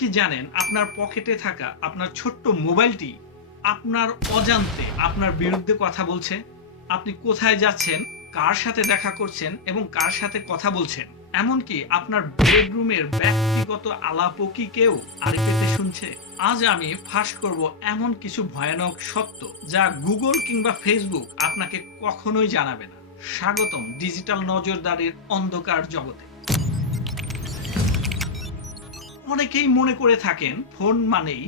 কি জানেন আপনার পকেটে থাকা আপনার ছোট্ট মোবাইলটি আপনার অজান্তে আপনার বিরুদ্ধে কথা বলছে? আপনি কোথায় যাচ্ছেন, কার সাথে দেখা করছেন এবং কার সাথে কথা বলছেন, এমনকি আপনার বেডরুমের ব্যক্তিগত আলাপও কি কেউ আড়ি পেতে শুনছে? আজ আমি ফাঁস করব এমন কিছু ভয়ানক সত্য যা গুগল কিংবা ফেসবুক আপনাকে কখনোই জানাবে না। স্বাগতম ডিজিটাল নজরদারির অন্ধকার জগতে। অনেকেই মনে করে থাকেন ফোন মানেই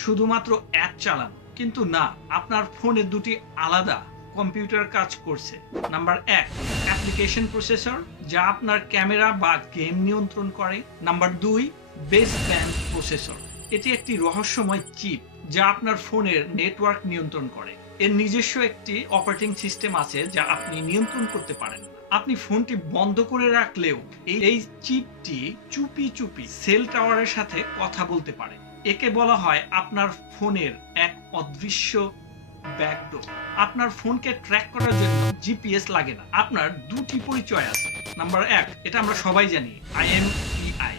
শুধুমাত্র অ্যাপ চালানো, কিন্তু না, আপনার ফোনে দুটি আলাদা কম্পিউটার কাজ করছে। নাম্বার এক, অ্যাপ্লিকেশন প্রসেসর, যা আপনার ক্যামেরা বা গেম নিয়ন্ত্রণ করে। নাম্বার দুই, বেস ব্যান্ড প্রসেসর। এটি একটি রহস্যময় চিপ যা আপনার ফোনের নেটওয়ার্ক নিয়ন্ত্রণ করে। এর নিজস্ব একটি অপারেটিং সিস্টেম আছে যা আপনি নিয়ন্ত্রণ করতে পারেন। আপনি ফোনটি বন্ধ করে রাখলেও এই চিপটি চুপি চুপি সেল টাওয়ারের সাথে কথা বলতে পারে। একে বলা হয় আপনার ফোনের এক অদৃশ্য ব্যাকডোর। আপনার ফোনকে ট্র্যাক করার জন্য জিপিএস লাগে না, আপনার দুটি পরিচয় আছে। নাম্বার এক, এটা আমরা সবাই জানি, IMEI,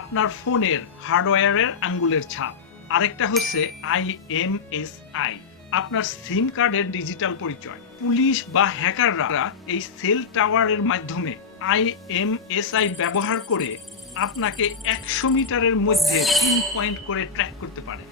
আপনার ফোনের হার্ডওয়্যারের আঙ্গুলের ছাপ। আরেকটা হচ্ছে IMSI, আপনার সিম কার্ডের ডিজিটাল পরিচয়। পুলিশ বা হ্যাকাররা এই সেল টাওয়ারের মাধ্যমে IMSI ব্যবহার করে আপনাকে 100 মিটারের মধ্যে পিন পয়েন্ট করে ট্র্যাক করতে পারে।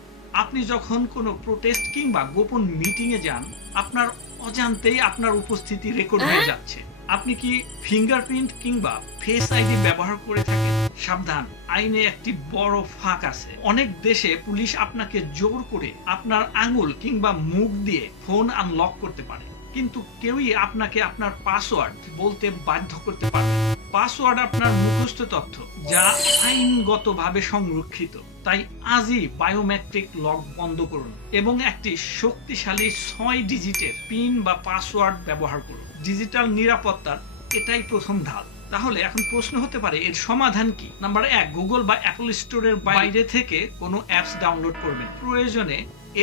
আপনি যখন কোনো প্রোটেস্ট কিংবা গোপন মিটিংয়ে যান, আপনার অজান্তেই আপনার উপস্থিতি রেকর্ড হয়ে যাচ্ছে। আপনি কি ফিঙ্গারপ্রিন্ট কিংবা ফেস আইডি ব্যবহার করে থাকেন? সাবধান, আইনে একটি বড় ফাঁক আছে। অনেক দেশে পুলিশ আপনাকে জোর করে আপনার আঙুল কিংবা মুখ দিয়ে ফোন আনলক করতে পারে, কিন্তু কেউই আপনাকে আপনার পাসওয়ার্ড বলতে বাধ্য করতে পারবে না। পাসওয়ার্ড আপনার মুখস্থ তথ্য, যা আইনগতভাবে সংরক্ষিত। তাই আজই বায়োমেট্রিক লক বন্ধ করুন এবং একটি শক্তিশালী 6 ডিজিটের পিন বা পাসওয়ার্ড ব্যবহার করুন। ডিজিটাল নিরাপত্তার এটাই প্রথম ধাপ। তাহলে এখন প্রশ্ন হতে পারে, এর সমাধান কি? নাম্বার এক, গুগল বা অ্যাপল স্টোরের বাইরে থেকে কোনো অ্যাপস ডাউনলোড করবেন। প্রয়োজনে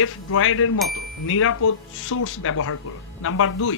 F-Droid-এর মতো নিরাপদ সোর্স ব্যবহার করুন। নাম্বার দুই,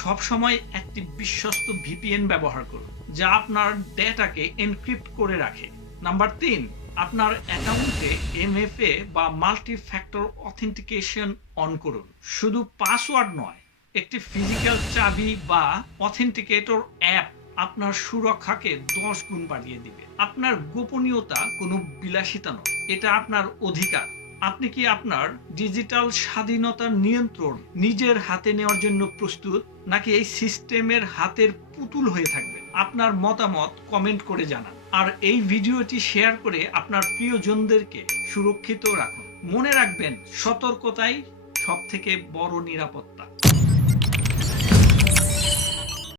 সবসময় একটি বিশ্বস্ত VPN ব্যবহার করুন, যা আপনার ডেটাকে এনক্রিপ্ট করে রাখে। নাম্বার তিন, আপনার অ্যাকাউন্টে MFA বা মাল্টি ফ্যাক্টর অথেন্টিকেশন অন করুন। শুধু পাসওয়ার্ড নয়, একটি ফিজিক্যাল চাবি বা অথেন্টিকেটর অ্যাপ আপনার সুরক্ষাকে 10 গুণ বাড়িয়ে দিবে। আপনার গোপনীয়তা কোনো বিলাসিতা নয়, এটা আপনার অধিকার। আপনি কি আপনার ডিজিটাল স্বাধীনতার নিয়ন্ত্রণ নিজের হাতে নেওয়ার জন্য প্রস্তুত, নাকি এই সিস্টেমের হাতের পুতুল হয়ে থাকবেন? আপনার মতামত কমেন্ট করে জানান, আর এই ভিডিওটি শেয়ার করে আপনার প্রিয়জনদেরকে সুরক্ষিত রাখুন। মনে রাখবেন, সতর্কতাই সবথেকে বড় নিরাপত্তা।